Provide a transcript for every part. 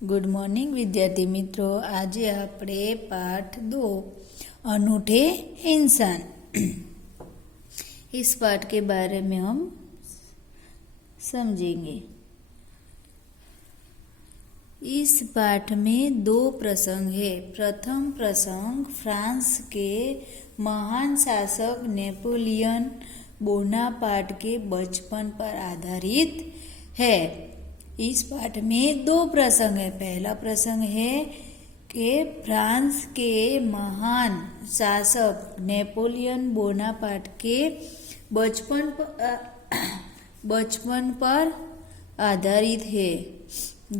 Good morning विद्यार्थी मित्रों। आज આપણે पाठ 2 अनूठे इंसान इस पाठ के बारे में हम समझेंगे। इस पाठ में 2 प्रसंग है। प्रथम प्रसंग फ्रांस के महान शासक नेपोलियन बोनापार्ट के बचपन पर आधारित है। इस पाठ में 2 प्रसंग है। पहला प्रसंग है कि फ्रांस के महान शासक नेपोलियन बोनापार्ट के बचपन पर आधारित है,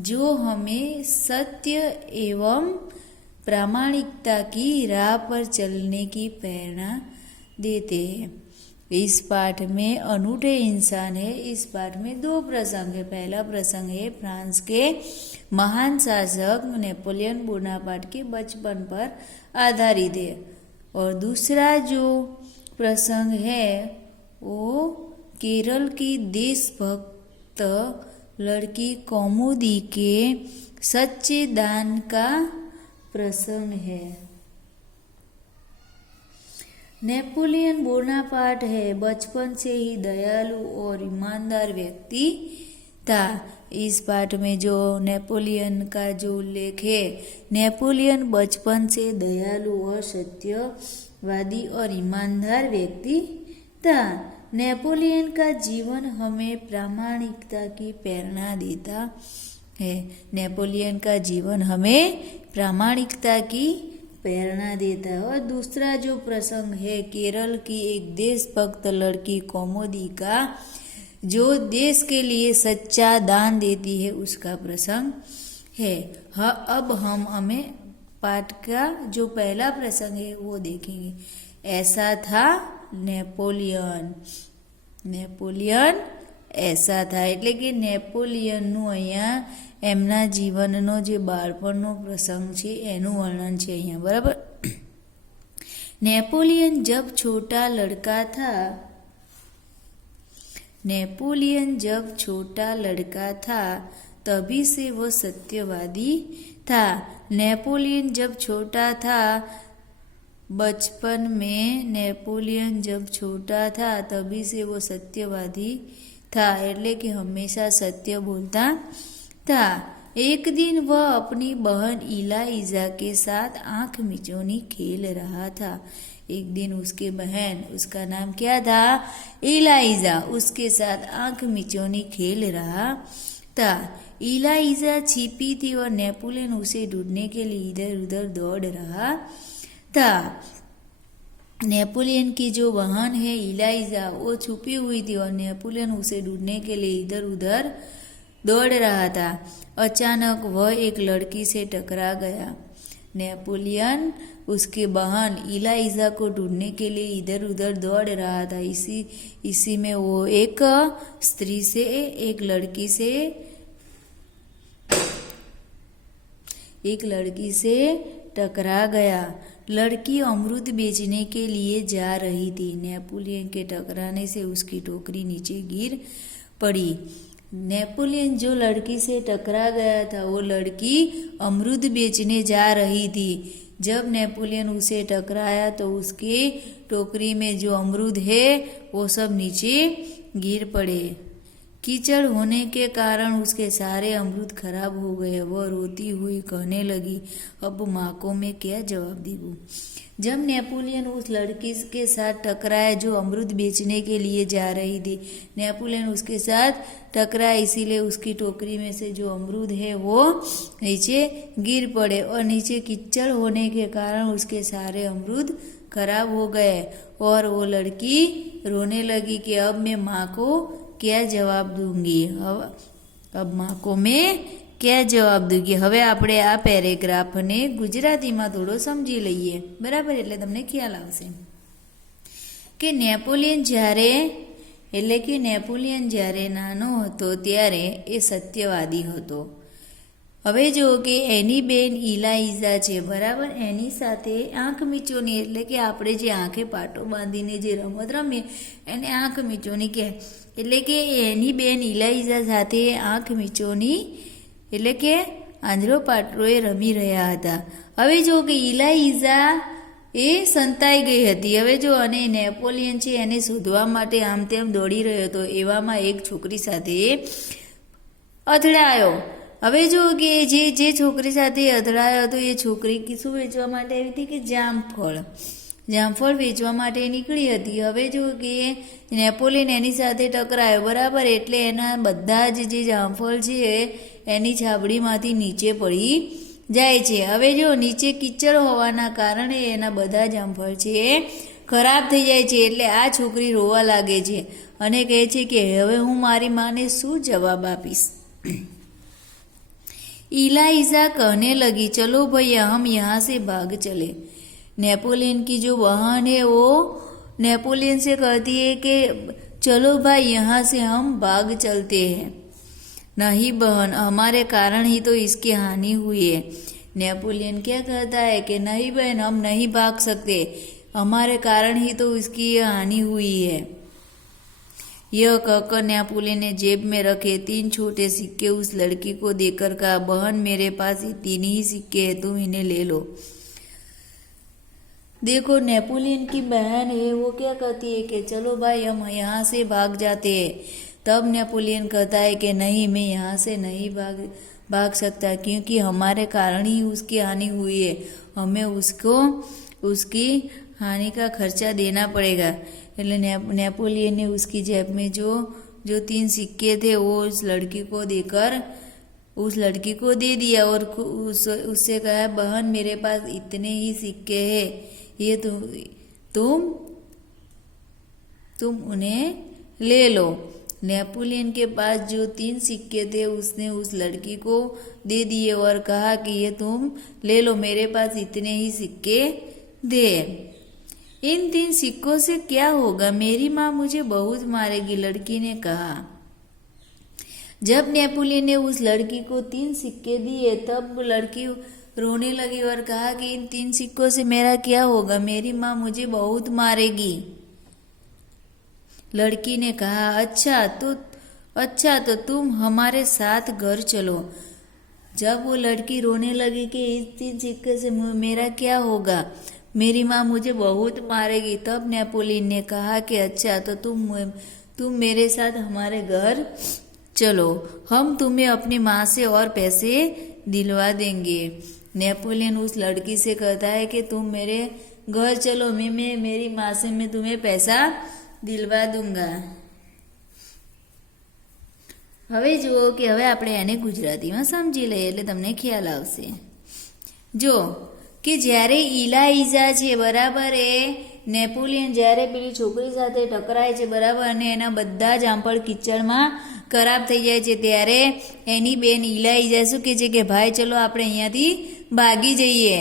जो हमें सत्य एवं प्रामाणिकता की राह पर चलने की प्रेरणा देते हैं। इस पाठ में अनूठे इंसान है। इस पाठ में 2 प्रसंग है। पहला प्रसंग है फ्रांस के महान शासक नेपोलियन बोनापार्ट के बचपन पर आधारित है, और दूसरा जो प्रसंग है वो केरल की देशभक्त लड़की कौमुदी के सच्चे दान का प्रसंग है। नेपोलियन बोनापार्ट है बचपन से ही दयालु और ईमानदार व्यक्ति था। इस पाठ में जो नेपोलियन का जो उल्लेख है, नेपोलियन बचपन से दयालु और सत्यवादी और ईमानदार व्यक्ति था। नेपोलियन का जीवन हमें प्रामाणिकता की प्रेरणा देता है। नेपोलियन का जीवन हमें प्रामाणिकता की प्रेरणा देता है। और दूसरा जो प्रसंग है केरल की एक देशभक्त लड़की कौमुदी का, जो देश के लिए सच्चा दान देती है, उसका प्रसंग है। हाँ, अब हमें पाठ का जो पहला प्रसंग है वो देखेंगे। ऐसा था नेपोलियन ऐसा था એટલે કે નેપોલિયનનું અહીંયા એમના જીવનનો જે બાળપણનો પ્રસંગ છે એનું વર્ણન છે અહીંયા, બરાબર। नेपोलियन जब छोटा लड़का था तभी से वो सत्यवादी था। नेपोलियन जब छोटा था बचपन में, नेपोलियन जब छोटा था तभी से वो सत्यवादी था, એટલે कि हमेशा सत्य बोलता था। एक दिन वह अपनी बहन इलाइजा के साथ आंख मिचौनी खेल रहा था। एक दिन उसके बहन, उसका नाम क्या था? इलाइजा, उसके साथ आंख मिचौनी खेल रहा था। इलाइजा छिपी थी और नेपोलियन उसे ढूंढने के लिए इधर उधर दौड़ रहा था। नेपोलियन की जो बहन है इलाइजा, वो छुपी हुई थी और नेपोलियन उसे ढूंढने के लिए इधर उधर दौड़ रहा था। अचानक वह एक लड़की से टकरा गया। नेपोलियन उसके बहन इलाइजा को ढूंढने के लिए इधर उधर दौड़ रहा था। इसी में वो एक लड़की से टकरा गया। लड़की अमरूद बेचने के लिए जा रही थी। नेपोलियन के टकराने से उसकी टोकरी नीचे गिर पड़ी। नेपोलियन जो लड़की से टकरा गया था, वो लड़की अमरूद बेचने जा रही थी। जब नेपोलियन उसे टकराया तो उसकी टोकरी में जो अमरूद है वो सब नीचे गिर पड़े। कीचड़ होने के कारण उसके सारे अमरूद खराब हो गए। वह रोती हुई कहने लगी, अब माँ को मैं क्या जवाब दूँ। जब नेपोलियन उस लड़की के साथ टकराया जो अमरूद बेचने के लिए जा रही थी, नेपोलियन उसके साथ टकराया, इसीलिए उसकी टोकरी में से जो अमरूद है वो नीचे गिर पड़े, और नीचे कीचड़ होने के कारण उसके सारे अमरूद खराब हो गए। और वो लड़की रोने लगी कि अब मैं माँ को क्या जवाब दूंगी, अब माँ को मैं क्या जवाब दूंगी। હવે આપણે આ પેરેગ્રાફને ગુજરાતીમાં થોડો સમજી લઈએ, બરાબર, એટલે તમને ખ્યાલ આવશે કે નેપોલિયન જ્યારે નાનો હતો ત્યારે એ સત્યવાદી હતો। હવે જો કે એની બેન ઇલાઇઝા છે, બરાબર, એની સાથે આંખ મીચોની એટલે કે આપણે જે આંખે પાટો બાંધીને જે રમત રમીએ એને આંખ મીચોની કહે। એટલે કે એની બેન ઇલાઇઝા સાથે આંખ મીચોની એટલે કે આંધળો પાટરો એ રમી રહ્યા હતા. હવે જો કે ઇલાઇઝા એ સંતાઈ ગઈ હતી. હવે જો અને નેપોલિયન છે એને શોધવા માટે આમ તેમ દોડી રહ્યો હતો. એવામાં એક છોકરી સાથે અથડાયો. હવે જો કે જે છોકરી સાથે અથડાયો હતો એ છોકરી શું વેચવા માટે આવી હતી કે જામફળ વેચવા માટે નીકળી હતી. હવે જો કે નેપોલિયન એની સાથે ટકરાયો, બરાબર, એટલે એના બધા જ જે જામફળ છે એની છાબડીમાંથી નીચે પડી જાય છે. હવે જો નીચે કીચડ હોવાના કારણે એના બધા જામફળ છે એ ખરાબ થઈ જાય છે. એટલે આ છોકરી રોવા લાગે છે અને કહે છે કે હવે હું મારી માને શું જવાબ આપીશ. इलाइज़ा कहने लगी, चलो भैया हम यहाँ से भाग चले. नेपोलियन की जो बहन है वो नेपोलियन से कहती है कि चलो भाई यहाँ से हम भाग चलते हैं. नहीं बहन, हमारे कारण ही तो इसकी हानि हुई है. नेपोलियन क्या कहता है कि नहीं बहन, हम नहीं भाग सकते, हमारे कारण ही तो इसकी हानि हुई है. यह कहकर नेपोलियन ने जेब में रखे 3 छोटे सिक्के उस लड़की को देकर कहा, बहन मेरे पास 3 ही सिक्के हैं, तुम इन्हें ले लो. देखो नेपोलियन की बहन है वो क्या कहती है कि चलो भाई हम यहाँ से भाग जाते हैं. तब नेपोलियन कहता है कि नहीं, मैं यहाँ से नहीं भाग सकता, क्योंकि हमारे कारण ही उसकी हानि हुई है, हमें उसकी हानि का खर्चा देना पड़ेगा. એટલે नेपोलियन ने उसकी जेब में जो 3 सिक्के थे वो उस लड़की को दे दिया और उससे कहा, बहन मेरे पास इतने ही सिक्के हैं, ये तुम उन्हें ले लो. नेपोलियन के पास जो 3 सिक्के थे उसने उस लड़की को दे दिए और कहा कि ये तुम ले लो, मेरे पास इतने ही सिक्के दे. इन 3 सिक्कों से क्या होगा, मेरी माँ मुझे बहुत मारेगी, लड़की ने कहा. जब नेपोलियन ने उस लड़की को 3 सिक्के दिए तब लड़की रोने लगी और कहा कि इन 3 सिक्कों से मेरा क्या होगा, मेरी माँ मुझे बहुत मारेगी. लड़की ने कहा, अच्छा तो तुम हमारे साथ घर चलो. जब वो लड़की रोने लगी कि इस 3 सिक्के से मेरा क्या होगा, मेरी माँ मुझे बहुत मारेगी, तब नेपोलियन ने कहा कि अच्छा तो तुम मेरे साथ हमारे घर चलो, हम तुम्हें अपनी माँ से और पैसे दिलवा देंगे. नेपोलियन उस लड़की से कहता है कि तुम मेरे घर चलो, मैं मेरी माँ से मैं तुम्हें पैसा दिलवा दूंगा. હવે જુઓ કે હવે આપણે એને ગુજરાતીમાં સમજી લઈએ એટલે તમને ખ્યાલ આવશે. જો કે જ્યારે ઇલાઇઝા છે, બરાબર, એ નેપોલિયન જ્યારે પેલી છોકરી સાથે ટકરાય છે, બરાબર, અને એના બધા જામફળ કિચડમાં ખરાબ થઈ જાય છે, ત્યારે એની બેન ઇલાઇઝા શું કહે છે કે ભાઈ ચલો આપણે અહીંયાથી ભાગી જઈએ.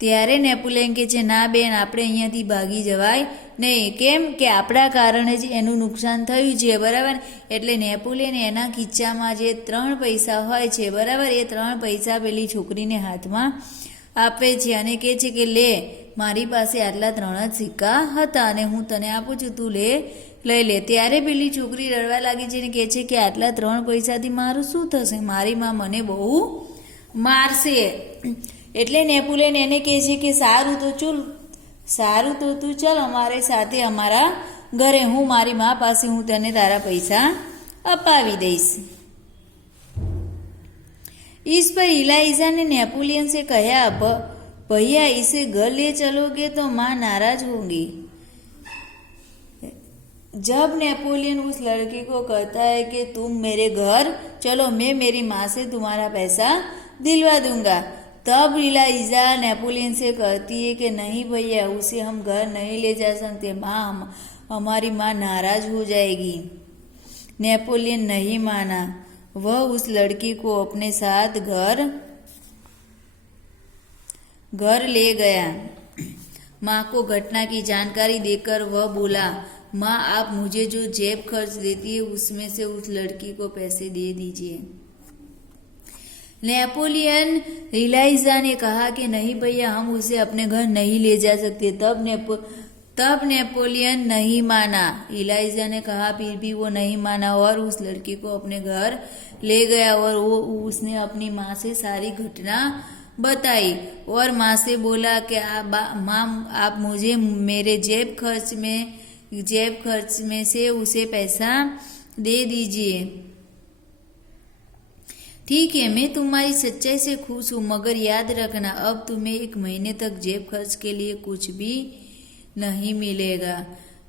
ત્યારે નેપોલિયન કહે છે, ના બેન, આપણે અહીંયાથી ભાગી જવાય નહીં. કેમ કે આપણા કારણે જ એનું નુકસાન થયું છે, બરાબર. એટલે નેપોલિયન એના ખીચામાં જે 3 પૈસા હોય છે, બરાબર, એ 3 પૈસા પેલી છોકરીને હાથમાં આપે છે અને કહે છે કે લે, મારી પાસે આટલા 3 જ સિક્કા હતા અને હું તને આપું છું, તું લઈ લે. ત્યારે પેલી છોકરી રડવા લાગી છે અને કહે છે કે આટલા 3 પૈસાથી મારું શું થશે, મારી માં મને બહુ મારશે. એટલે નેપોલિયન એને કહે છે કે સારું તો તું ચાલ અમારે સાથે અમારા ઘરે, હું મારી માં પાસે હું તને તારા પૈસા અપાવી દઈશ. इस पर इलाइज़ा ने नेपोलियन से कहा, भैया इसे घर ले चलोगे तो माँ नाराज होंगी. जब नेपोलियन उस लड़की को कहता है कि तुम मेरे घर चलो, मैं मेरी माँ से तुम्हारा पैसा दिलवा दूंगा, तब इलाइज़ा नेपोलियन से कहती है कि नहीं भैया, उसे हम घर नहीं ले जा सकते, माँ हमारी माँ नाराज हो जाएगी. नेपोलियन नहीं माना, वह उस लड़की को अपने साथ घर ले गया. माँ को घटना की जानकारी देकर वह बोला, माँ आप मुझे जो जेब खर्च देती है उसमें से उस लड़की को पैसे दे दीजिए. नेपोलियन इलाइज़ा ने कहा कि नहीं भैया, हम उसे अपने घर नहीं ले जा सकते. तब तब नेपोलियन नहीं माना। इलाइजा ने कहा, फिर भी वो नहीं माना और उस लड़की को अपने घर ले गया और उसने अपनी माँ से सारी घटना बताई और माँ से बोला कि माँ आप मुझे मेरे जेब खर्च में से उसे पैसा दे दीजिए। ठीक है, मैं तुम्हारी सच्चाई से खुश हूँ, मगर याद रखना अब तुम्हें 1 महीने तक जेब खर्च के लिए कुछ भी नहीं मिलेगा।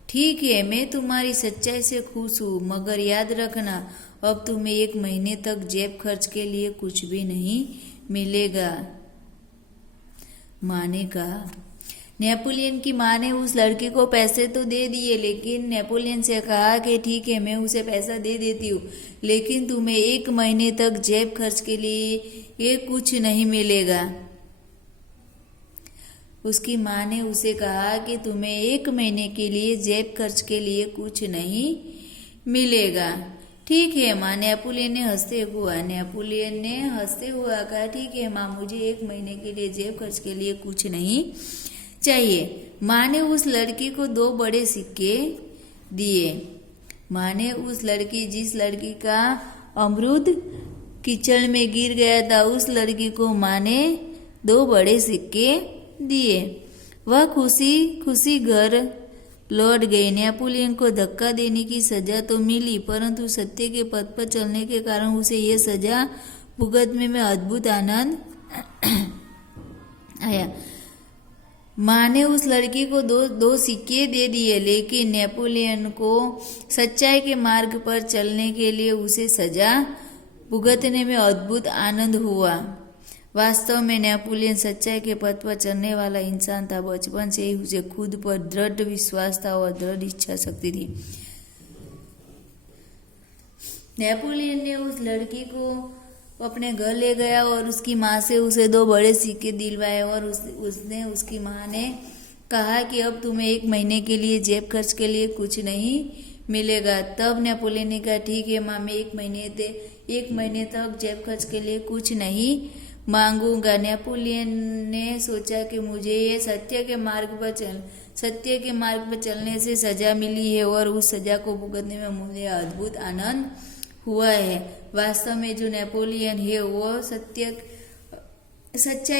ठीक है, मैं तुम्हारी सच्चाई से खुश हूँ, मगर याद रखना अब तुम्हें 1 महीने तक जेब खर्च के लिए कुछ भी नहीं मिलेगा, माँ ने कहा। नेपोलियन की माँ ने उस लड़की को पैसे तो दे दिए, लेकिन नेपोलियन से कहा कि ठीक है, मैं उसे पैसा दे देती हूँ, लेकिन तुम्हें 1 महीने तक जेब खर्च के लिए ये कुछ नहीं मिलेगा। उसकी माँ ने उसे कहा कि तुम्हें 1 महीने के लिए जेब खर्च के लिए कुछ नहीं मिलेगा। ठीक है माँ, नेपोलियन ने हंसते हुआ कहा, ठीक है माँ, मुझे 1 महीने के लिए जेब खर्च के लिए कुछ नहीं चाहिए। माँ ने उस लड़की को 2 बड़े सिक्के दिए। माँ ने जिस लड़की का अमरूद कीचड़ में गिर गया था, उस लड़की को माँ ने 2 बड़े सिक्के दिए। वह खुशी खुशी घर लौट गई। नेपोलियन को धक्का देने की सजा तो मिली, परंतु सत्य के पथ पर चलने के कारण उसे यह सजा भुगतने में अद्भुत आनंद आया। माँ ने उस लड़की को दो सिक्के दे दिए, लेकिन नेपोलियन को सच्चाई के मार्ग पर चलने के लिए उसे सजा भुगतने में अद्भुत आनंद हुआ। वास्तव में नेपोलियन सच्चाई के पथ पर चलने वाला इंसान था। बचपन से ही उसे खुद पर दृढ़ विश्वास था और दृढ़ इच्छा शक्ति थी। नेपोलियन ने उस लड़की को अपने घर ले गया और उसकी माँ से उसे 2 बड़े सिक्के दिलवाए और उसकी माँ ने कहा कि अब तुम्हें 1 महीने के लिए जेब खर्च के लिए कुछ नहीं मिलेगा। तब नेपोलियन ने कहा, ठीक है माँ, मैं 1 महीने तक जेब खर्च के लिए कुछ नहीं मांगूंगा। नेपोलियन ने सोचा कि मुझे ये सत्य के मार्ग पर चलने से सजा मिली है और उस सजा को भुगतने में मुझे अद्भुत आनंद हुआ है। वास्तव में जो नेपोलियन है वो सच्चाई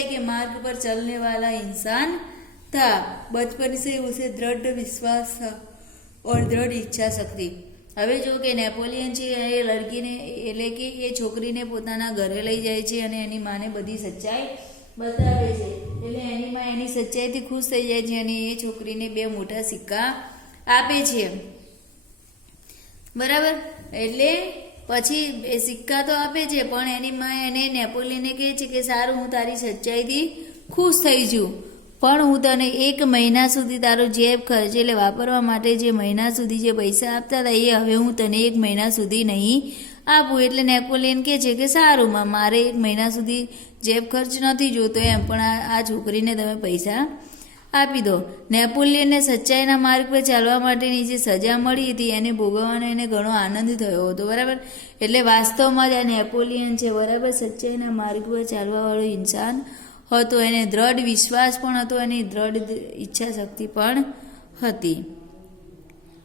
के मार्ग पर चलने वाला इंसान था। बचपन से उसे दृढ़ विश्वास था और दृढ़ इच्छा शक्ति। હવે જો કે નેપોલિયન છે એ લડકીને એટલે કે એ છોકરીને પોતાના ઘરે લઈ જાય છે અને એની માને બધી સચ્ચાઈ બતાવે છે, એટલે એની માં એની સચ્ચાઈથી ખુશ થઈ જાય છે અને એ છોકરીને 2 મોટા સિક્કા આપે છે, બરાબર। એટલે પછી એ સિક્કા તો આપે છે, પણ એની માં એને નેપોલિયનને કહે છે કે સારું, હું તારી સચ્ચાઈથી ખુશ થઈ છું, પણ હું તને 1 મહિના સુધી તારો જેબ ખર્ચ એટલે વાપરવા માટે જે મહિના સુધી જે પૈસા આપતા હતા એ હવે હું તને 1 મહિના સુધી નહીં આપું। એટલે નેપોલિયન કહે છે કે સારું માં, મારે 1 મહિના સુધી જેબ ખર્ચ નથી જોતો એમ, પણ આ છોકરીને તમે પૈસા આપી દો। નેપોલિયનને સચ્ચાઈના માર્ગ પર ચાલવા માટેની જે સજા મળી હતી એને ભોગવવાનો એને ઘણો આનંદ થયો હતો, બરાબર। એટલે વાસ્તવમાં જ આ નેપોલિયન છે, બરાબર, સચ્ચાઈના માર્ગ પર ચાલવાવાળો ઇન્સાન હતો। એને દૃઢ વિશ્વાસ પણ હતો, એની દૃઢ ઈચ્છા શક્તિ પણ હતી।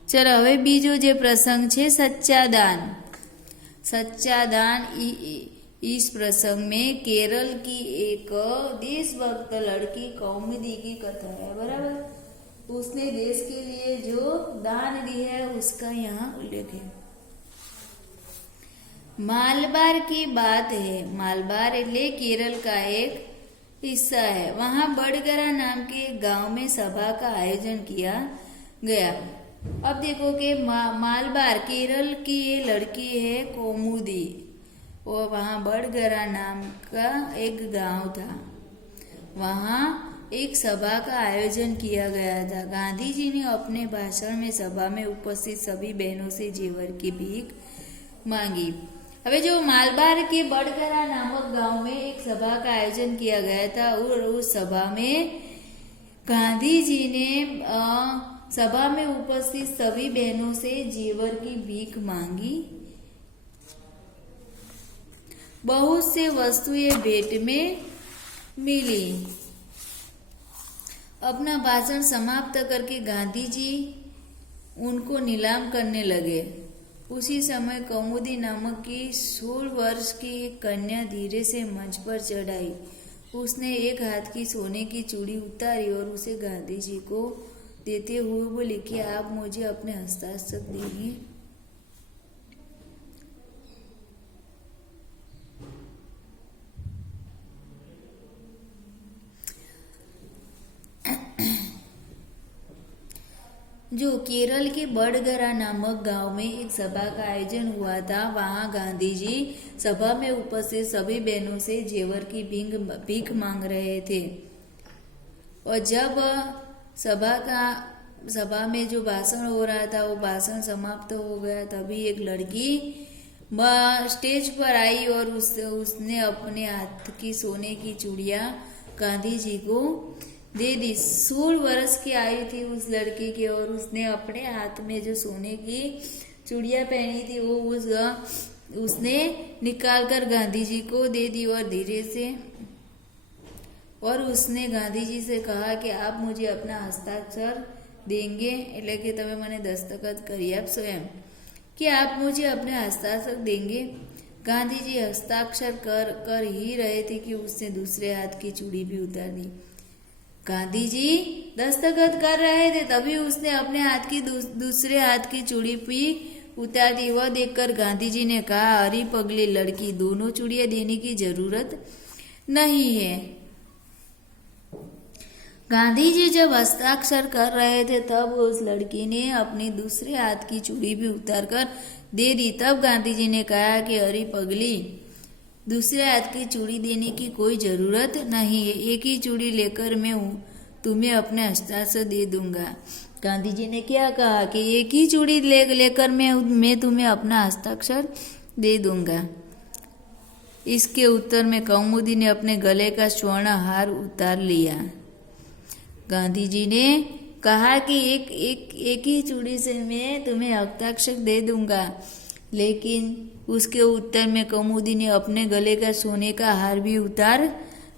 ચલો હવે બીજો જે પ્રસંગ છે સચ્ચા દાન। सच्चा दान इस प्रसंग में केरल की एक देशभक्त लड़की कौमुदी की कथा है, बराबर। उसने देश के लिए जो दान दी है उसका यहाँ उल्लेख है। मालबार की बात है। मालबार એટલે केरल का एक हिस्सा है। वहाँ बड़गरा नाम के गांव में सभा का आयोजन किया गया। अब देखो कि मालबार केरल की ये लड़की है कौमुदी, और वहाँ बड़गरा नाम का एक गांव था। वहाँ एक सभा का आयोजन किया गया था। गांधी जी ने अपने भाषण में सभा में उपस्थित सभी बहनों से जेवर की भीख मांगी। अबे जो मालबार के बड़गरा नामक गांव में एक सभा का आयोजन किया गया था और उस सभा में गांधी जी ने सभा में उपस्थित सभी बहनों से जेवर की भीख मांगी। बहुत से वस्तुएं भेंट में मिली। अपना भाषण समाप्त करके गांधी जी उनको नीलाम करने लगे। उसी समय कौमुदी नामक की 16 वर्ष की एक कन्या धीरे से मंच पर चढ़ आई। उसने एक हाथ की सोने की चूड़ी उतारी और उसे गांधी जी को देते हुए बोली कि आप मुझे अपने हस्ताक्षर देंगे। जो केरल के बड़गरा नामक गांव में एक सभा का आयोजन हुआ था, वहां गांधी जी सभा में उपस्थित सभी बहनों से जेवर की भीख मांग रहे थे। और जब सभा में जो भाषण हो रहा था वो भाषण समाप्त हो गया, तभी एक लड़की स्टेज पर आई और उसने अपने हाथ की सोने की चूड़ियां गांधी जी को दे दी। 16 वर्ष की आयु थी उस लड़की की और उसने अपने हाथ में जो सोने की चूड़ियां पहनी थी वो उसने निकाल कर गांधी जी को दे दी और धीरे से और उसने गांधी जी से कहा कि आप मुझे अपना हस्ताक्षर देंगे, એટલે કે તમે મને દસ્તખત કરી આપશો એમ, कि आप मुझे अपने हस्ताक्षर देंगे। गांधी जी हस्ताक्षर कर ही रहे थे कि उसने दूसरे हाथ की चूड़ी भी उतार दी। गांधी जी दस्तखत कर रहे थे तभी उसने अपने हाथ की दूसरे हाथ की चूड़ी भी उतार दी। वह देखकर गांधी जी ने कहा, अरे पगली लड़की, दोनों चूड़ियां देने की जरूरत नहीं है। गांधी जी जब हस्ताक्षर कर रहे थे तब उस लड़की ने अपनी दूसरे हाथ की चूड़ी भी उतार कर दे दी। तब गांधी जी ने कहा कि अरे पगली, दूसरे हाथ की चूड़ी देने की कोई जरूरत नहीं है, एक ही चूड़ी लेकर मैं तुम्हें अपने हस्ताक्षर दे दूंगा। गांधी जी ने क्या कहा कि एक ही चूड़ी लेकर मैं तुम्हें अपना हस्ताक्षर दे दूंगा। इसके उत्तर में कौमुदी ने अपने गले का स्वर्ण हार उतार लिया। गांधी जी ने कहा कि एक ही चूड़ी से मैं तुम्हें हस्ताक्षर दे दूंगा, लेकिन उसके उत्तर में कौमुदी ने अपने गले का सोने का हार भी उतार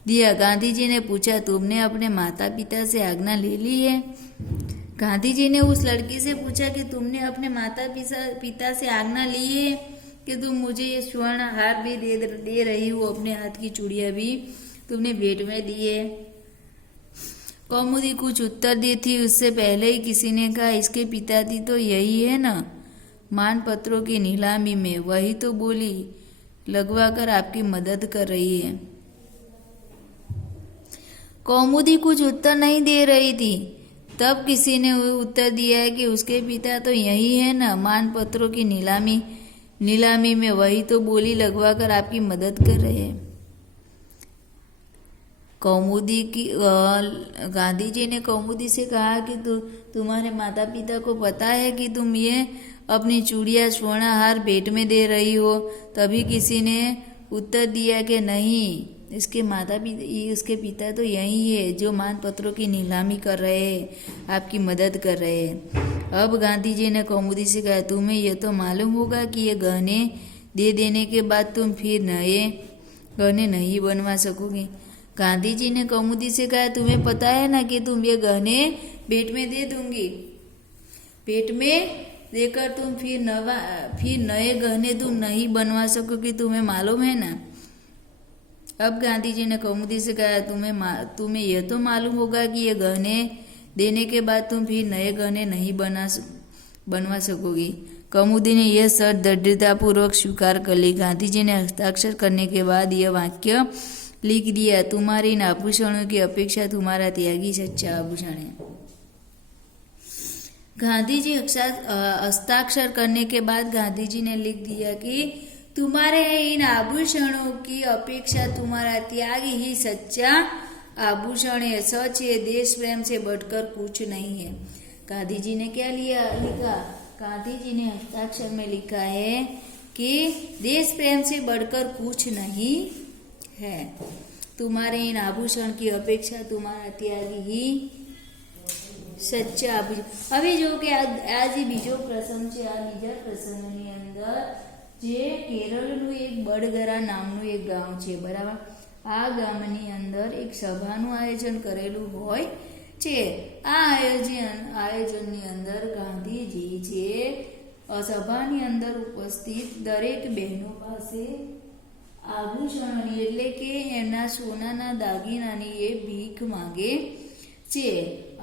दिया। गांधी जी ने पूछा, तुमने अपने माता पिता से आज्ञा ले ली है? गांधी जी ने उस लड़की से पूछा कि तुमने अपने माता पिता से आज्ञा ली है कि तुम मुझे ये स्वर्ण हार भी दे रही हो, अपने हाथ की चूड़ियां भी तुमने भेंट में दी है। कौमुदी कुछ उत्तर दी थी उससे पहले ही किसी ने कहा, इसके पिताजी तो यही है ना, मानपत्रों की नीलामी में, वही तो बोली लगवाकर आपकी मदद कर रही है। कौमुदी कुछ उत्तर नहीं दे रही थी, तब किसी ने उत्तर दिया है कि उसके पिता तो यही है ना, मानपत्रों की नीलामी में, वही तो बोली लगवाकर आपकी मदद कर रहे हैं। गांधी जी ने कौमुदी से कहा कि तुम्हारे माता पिता को पता है कि तुम ये अपनी चूड़ियां स्वर्ण हार भेंट में दे रही हो? तभी किसी ने उत्तर दिया कि नहीं, उसके पिता तो यही है जो मानपत्रों की नीलामी कर रहे हैं, आपकी मदद कर रहे हैं। अब गांधी जी ने कौमुदी से कहा, तुम्हें यह तो मालूम होगा कि ये गहने दे देने के बाद तुम फिर नए गहने नहीं बनवा सकोगी। गांधी जी ने कौमुदी से कहा, तुम्हें पता है ना कि तुम ये गहने भेंट में दे दूंगी, भेंट में देकर तुम फिर नए गहने तुम नहीं बनवा सकोगी, तुम्हें मालूम है ना। अब गांधी जी ने कौमुदी से कहा, तुम्हें यह तो मालूम होगा कि ये गहने देने के बाद तुम फिर नए गहने नहीं बनवा सकोगी। कौमुदी ने यह शर्त दृढ़तापूर्वक स्वीकार कर ली। गांधी जी ने हस्ताक्षर करने के बाद यह वाक्य लिख दिया, तुम्हारे इन आभूषणों की अपेक्षा तुम्हारा त्यागी सच्चा आभूषण है। गांधी जी हस्ताक्षर करने के बाद गांधी जी ने लिख दिया कि तुम्हारे इन आभूषणों की अपेक्षा तुम्हारा त्याग ही सच्चा आभूषण है। सच है, देश प्रेम से बढ़कर कुछ नहीं है। गांधी जी ने क्या लिखा? गांधी जी ने हस्ताक्षर में लिखा है कि देश प्रेम से बढ़कर कुछ नहीं है। तुम्हारे इन आभूषण की अपेक्षा तुम्हारा त्याग ही સચ્ચા હવે જો કે આ જે બીજો પ્રસંગ છે, આ બીજા પ્રસંગની અંદર જે કેરળનું એક બડગરા નામનું એક ગામ છે, બરાબર. આ ગામની અંદર એક સભાનું આયોજન કરેલું હોય છે। આ આયોજનની અંદર ગાંધીજી છે સભાની અંદર ઉપસ્થિત દરેક બહેનો પાસે આભૂષણોની એટલે કે એમના સોનાના દાગીનાની એ ભીખ માંગે છે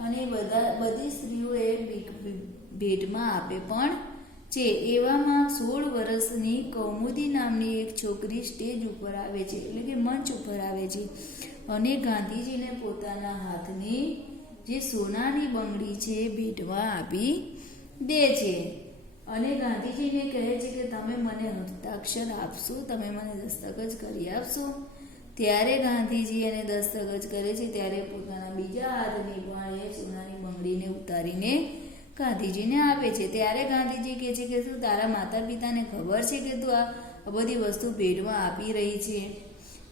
અને બધી સ્ત્રીઓ એ ભેટમાં આપે પણ છે। એવામાં 16 વર્ષની કૌમુદી નામની એક છોકરી સ્ટેજ ઉપર આવે છે એટલે કે મંચ ઉપર આવે છે અને ગાંધીજીને પોતાના હાથની જે સોનાની બંગડી છે ભેટમાં આપી દે છે અને ગાંધીજીને કહે છે કે તમે મને હસ્તાક્ષર આપશો, તમે મને દસ્તખત કરી આપશો। ત્યારે ગાંધીજી એને દસ્તખત કરે છે ત્યારે પોતાના બીજા હાથની પણ એ સોનાની બંગડીને ઉતારીને ગાંધીજીને આપે છે। ત્યારે ગાંધીજી કહે છે કે તું તારા માતા પિતાને ખબર છે કે તું આ બધી વસ્તુ ભેટમાં આપી રહી છે?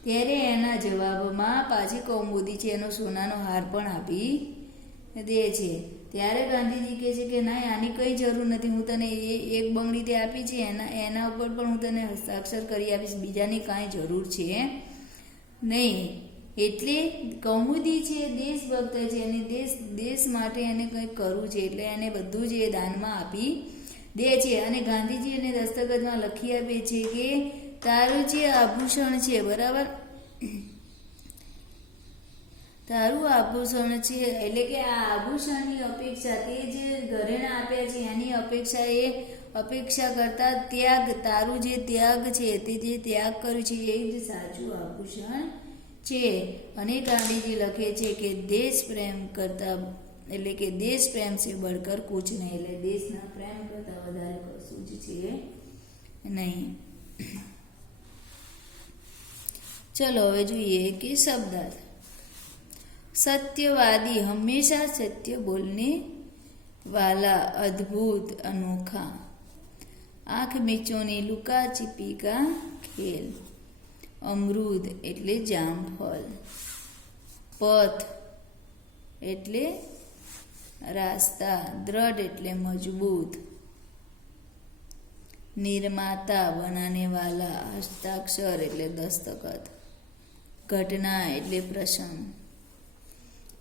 ત્યારે એના જવાબમાં પાછી કૌમુદી છે એનો સોનાનો હાર પણ આપી દે છે। ત્યારે ગાંધીજી કહે છે કે ના, આની કંઈ જરૂર નથી, હું તને એક બંગડી તે આપી છે એના ઉપર પણ હું તને હસ્તાક્ષર કરી આપીશ, બીજાની કાંઈ જરૂર છે નહીં। એટલે કૌમુદી છે દેશભક્ત છે અને દેશ માટે એને કંઈક કરવું છે એટલે એને બધું જ એ દાનમાં આપી દે છે અને ગાંધીજી એને દસ્તખતમાં લખી આપે છે કે તારું જે આભૂષણ છે, બરાબર, તારું આભૂષણ છે એટલે કે આ આભૂષણની અપેક્ષા તે જે ઘરેણા આપ્યા છે એની અપેક્ષા કરતા ત્યાગ, તારું જે ત્યાગ છે તે જે ત્યાગ કર્યું છે એ જ સાચું આભૂષણ છે। અને ગાંધીજી લખે છે કે દેશ પ્રેમ કરતા એટલે કે દેશ પ્રેમ છે બળકર કુછ નહીં, એટલે દેશના પ્રેમ કરતા વધારે કશું જ છે નહીં। ચલો હવે જોઈએ કે શબ્દાર્થ। सत्यवादी हमेशा सत्य बोलने वाला, अद्भुत, अनोखा। आँख मीचोनी लुका छिपी का खेल, अमरूद एटले जामफल। पथ एटले रास्ता, दृढ़ एटले मजबूत। निर्माता बनाने वाला, हस्ताक्षर एटले दस्तखत। घटना एटले प्रसंग।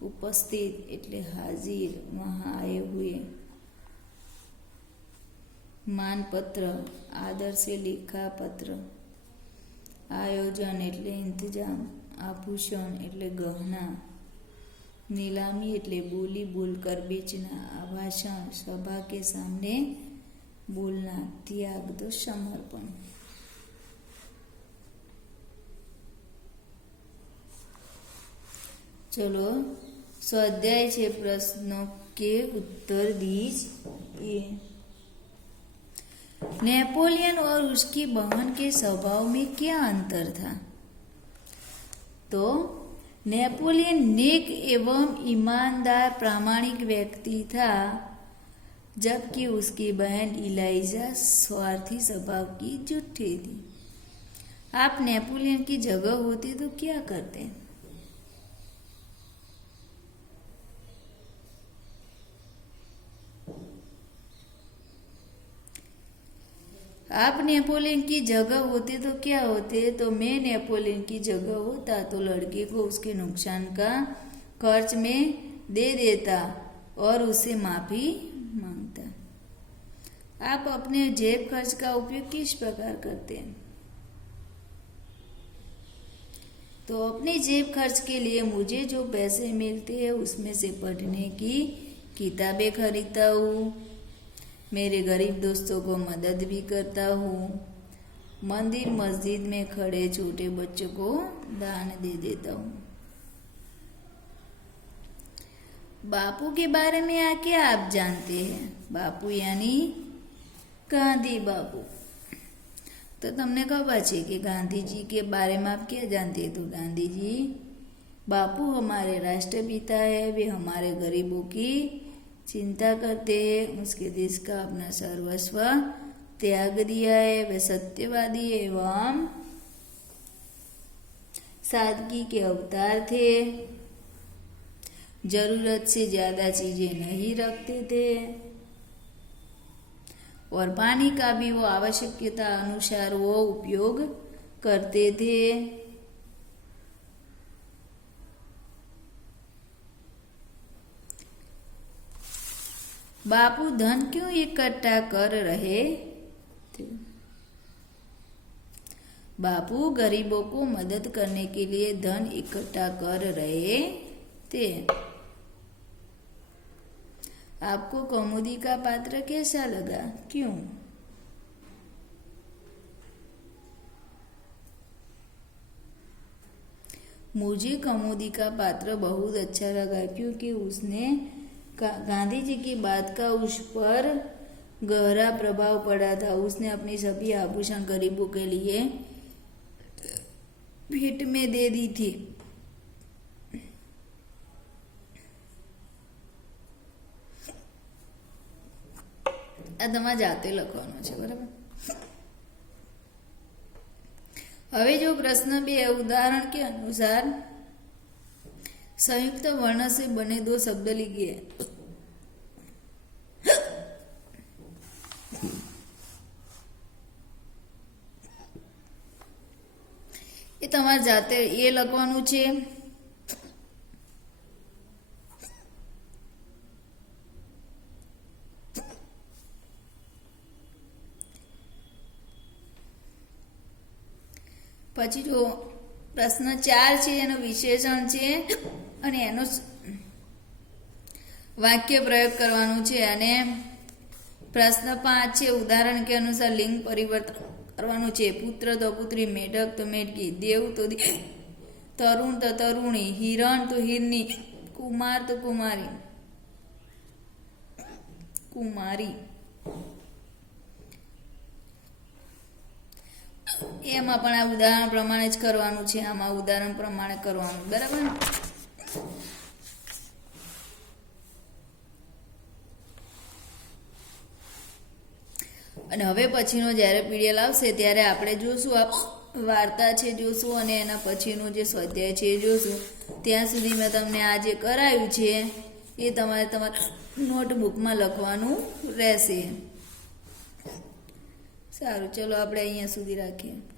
उपस्थित एटले हाजिर, वहाँ आए हुए। मानपत्र, आदर से लिखा पत्र। आयोजन एटले इंतजाम। आभूषण एटले गहना। नीलामी एटले बोली बोलकर बेचना। आभाषण, सभा के सामने बोलना। त्याग तो समर्पण। चलो स्वाध्याय छे प्रश्नों के उत्तर दीजिए। नेपोलियन और उसकी बहन के स्वभाव में क्या अंतर था? तो नेपोलियन नेक एवं ईमानदार प्रामाणिक व्यक्ति था, जबकि उसकी बहन इलाइजा स्वार्थी स्वभाव की झूठी थी। आप नेपोलियन की जगह होते तो क्या करते? आप नेपोलियन की जगह होते तो क्या होते? तो मैं नेपोलियन की जगह होता तो लड़के को उसके नुकसान का खर्च में दे देता और उससे माफी मांगता। आप अपने जेब खर्च का उपयोग किस प्रकार करते हैं? तो अपने जेब खर्च के लिए मुझे जो पैसे मिलते हैं उसमें से पढ़ने की किताबें खरीदता हूँ, मेरे गरीब दोस्तों को मदद भी करता हूँ, मंदिर मस्जिद में खड़े छोटे बच्चों को दान दे देता हूँ। बापू के बारे में आके आप जानते हैं? बापू यानी गांधी बापू। तो तुमने खबर है कि गांधी जी के बारे में आप क्या जानते हैं? तो गांधी जी बापू हमारे राष्ट्रपिता है, वे हमारे गरीबों की चिंता करते हैं, उसके देश का अपना सर्वस्व त्याग दिया है। वे सत्यवादी एवं सादगी के अवतार थे, जरूरत से ज्यादा चीजें नहीं रखते थे और पानी का भी वो आवश्यकता अनुसार वो उपयोग करते थे। बापू धन क्यों इकट्ठा कर रहे थे? बापू गरीबों को मदद करने के लिए धन इकट्ठा कर रहे थे। आपको कौमुदी का पात्र कैसा लगा, क्यों? मुझे कौमुदी का पात्र बहुत अच्छा लगा क्योंकि उसने गांधी जी की बात का उस पर गहरा प्रभाव पड़ा था। उसने अपनी सभी आभूषण गरीबों के लिए भेंट में दे दी थी। આ તમારે જાતે લખવાનું છે, બરાબર? હવે જો પ્રશ્ન 2 उदाहरण के अनुसार संयुक्त वर्ण से बने 2 शब्द लिखिए। ये તમારે જાતે એ લખવાનું છે। પછી જો પ્રશ્ન 4 છે એનો વિશેષણ છે અને એનો વાક્ય પ્રયોગ કરવાનું છે અને પ્રશ્ન 5 છે ઉદાહરણ કે અનુસાર લિંગ પરિવર્તન કરવાનું છે। પુત્ર તો પુત્રી, મેઢક તો મેઢકી, દેવ તો તરુણ તો તરુણી, હિરણ તો હિરની, કુમાર તો કુમારી। એમાં પણ આ ઉદાહરણ પ્રમાણે જ કરવાનું છે, આમાં ઉદાહરણ પ્રમાણે કરવાનું, બરાબર ને? અને હવે પછીનો જ્યારે પીડીએલ આવશે ત્યારે આપણે જોશું, આ વાર્તા છે જોશું અને એના પછીનું જે સ્વાધ્યાય છે એ જોશું। ત્યાં સુધી મેં તમને આ જે કરાયું છે એ તમારે તમારા નોટબુકમાં લખવાનું રહેશે। સારું, ચલો આપણે અહીંયા સુધી રાખીએ।